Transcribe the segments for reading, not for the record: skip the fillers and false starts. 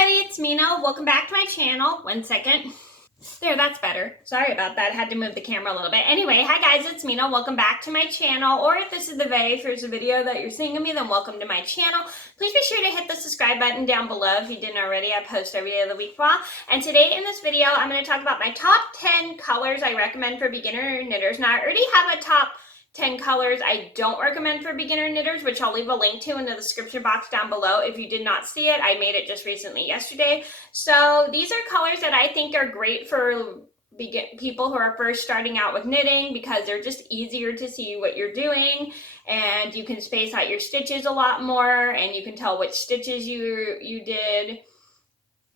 everybody, it's Mena. Welcome back to my channel. One second. There, that's better. Sorry about that. Had to move the camera a little bit. Anyway, hi guys, it's Mena. Welcome back to my channel. Or if this is the very first video that you're seeing of me, then welcome to my channel. Please be sure to hit the subscribe button down below if you didn't already. I post every day of the week for a while. And today in this video, I'm going to talk about my top 10 colors I recommend for beginner knitters. Now, I already have a top 10 colors I don't recommend for beginner knitters, which I'll leave a link to in the description box down below. If you did not see it, I made it just recently yesterday. So these are colors that I think are great for people who are first starting out with knitting because they're just easier to see what you're doing, and you can space out your stitches a lot more, and you can tell which stitches you did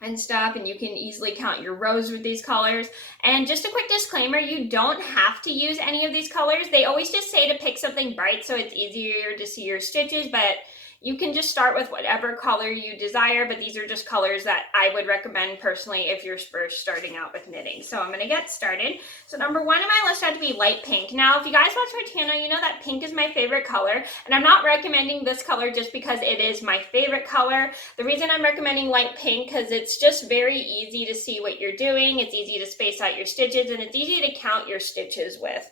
and stuff, and you can easily count your rows with these colors. And just a quick disclaimer, you don't have to use any of these colors. They always just say to pick something bright so it's easier to see your stitches, but you can just start with whatever color you desire, but these are just colors that I would recommend personally if you're first starting out with knitting. So I'm gonna get started. So number one on my list had to be light pink. Now, if you guys watch my channel, you know that pink is my favorite color, and I'm not recommending this color just because it is my favorite color. The reason I'm recommending light pink because it's just very easy to see what you're doing. It's easy to space out your stitches, and it's easy to count your stitches with,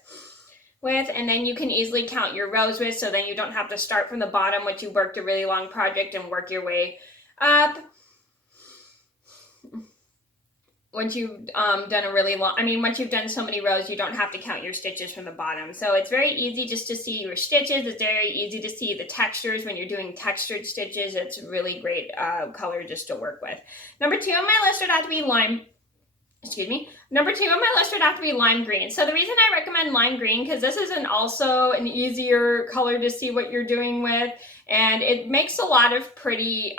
and then you can easily count your rows with, so then you don't have to start from the bottom once you worked a really long project and work your way up. Once you've done a really long, once you've done so many rows, you don't have to count your stitches from the bottom. So it's very easy just to see your stitches. It's very easy to see the textures when you're doing textured stitches. It's a really great color just to work with. Number two on my list would have to be Number two on my list would have to be lime green. So the reason I recommend lime green, because this is also an easier color to see what you're doing with, and it makes a lot of pretty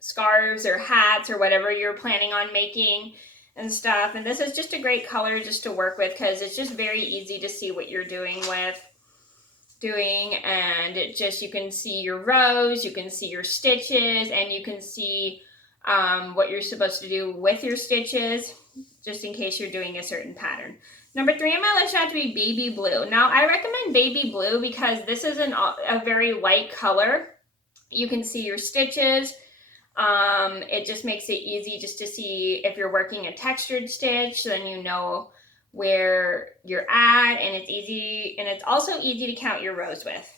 scarves or hats or whatever you're planning on making and stuff. And this is just a great color just to work with because it's just very easy to see what you're doing and it just, you can see your rows, you can see your stitches, and you can see what you're supposed to do with your stitches, just in case you're doing a certain pattern. Number three on my list had to be baby blue. Now, I recommend baby blue because this is a very light color. You can see your stitches. It just makes it easy just to see if you're working a textured stitch, so then you know where you're at, and it's easy, and it's also easy to count your rows with.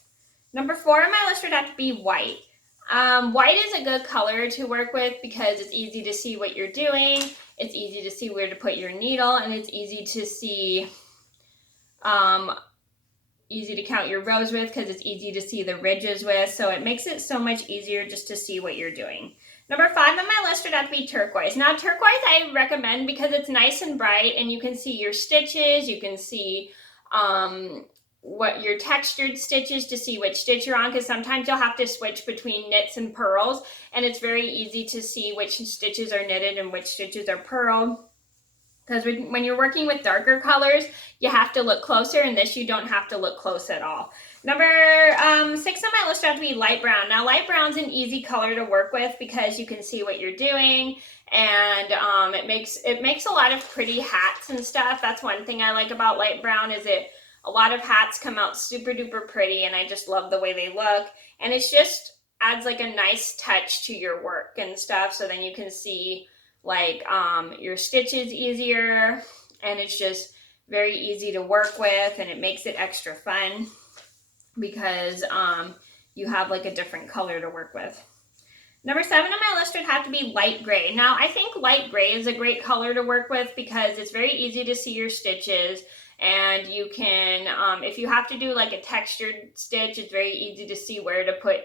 Number four on my list would have to be white. White is a good color to work with because it's easy to see what you're doing, it's easy to see where to put your needle, and it's easy to see, easy to count your rows with because it's easy to see the ridges with, so it makes it so much easier just to see what you're doing. Number five on my list would have to be turquoise. Now, turquoise I recommend because it's nice and bright, and you can see your stitches, you can see what your textured stitches to see which stitch you're on, because sometimes you'll have to switch between knits and purls, and it's very easy to see which stitches are knitted and which stitches are purled. Because when you're working with darker colors, you have to look closer, and this you don't have to look close at all. Number six on my list would have to be light brown. Now, light brown's an easy color to work with because you can see what you're doing, and it makes a lot of pretty hats and stuff. That's one thing I like about light brown, is a lot of hats come out super duper pretty, and I just love the way they look, and it's just adds like a nice touch to your work and stuff, so then you can see like your stitches easier, and it's just very easy to work with, and it makes it extra fun because you have like a different color to work with. Number seven on my list would have to be light gray. Now, I think light gray is a great color to work with because it's very easy to see your stitches, and you can, if you have to do like a textured stitch, it's very easy to see where to put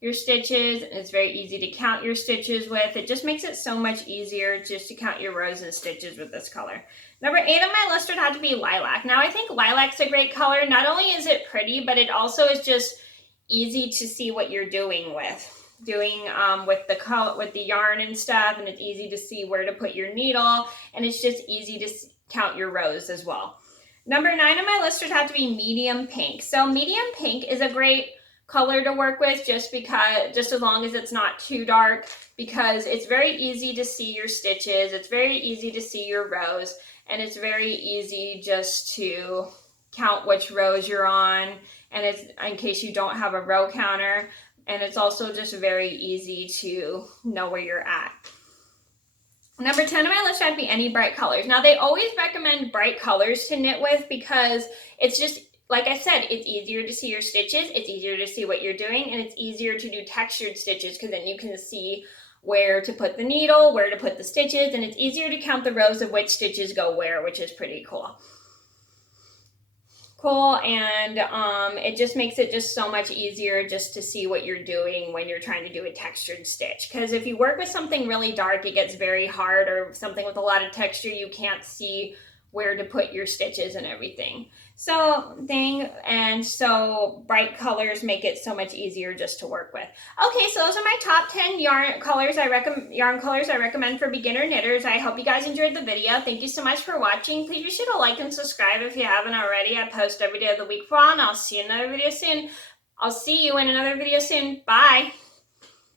your stitches, and it's very easy to count your stitches with. It just makes it so much easier just to count your rows and stitches with this color. Number eight on my list would have to be lilac. Now, I think lilac's a great color. Not only is it pretty, but it also is just easy to see what you're doing with the yarn and stuff, and it's easy to see where to put your needle, and it's just easy to count your rows as well. Number nine on my list would have to be medium pink. So medium pink is a great color to work with just as long as it's not too dark, because it's very easy to see your stitches, it's very easy to see your rows, and it's very easy just to count which rows you're on, and it's in case you don't have a row counter. and it's also just very easy to know where you're at. Number 10 on my list would be any bright colors. Now, they always recommend bright colors to knit with because it's just, like I said, it's easier to see your stitches, it's easier to see what you're doing, and it's easier to do textured stitches because then you can see where to put the needle, where to put the stitches, and it's easier to count the rows of which stitches go where, which is pretty cool. And it just makes it just so much easier just to see what you're doing when you're trying to do a textured stitch, because if you work with something really dark, it gets very hard, or something with a lot of texture, you can't see where to put your stitches and everything. So bright colors make it so much easier just to work with. Okay, so those are my top 10 yarn colors I recommend for beginner knitters. I hope you guys enjoyed the video. Thank you so much for watching. Please be sure to like and subscribe if you haven't already. I post every day of the week for all, and I'll see you in another video soon. Bye.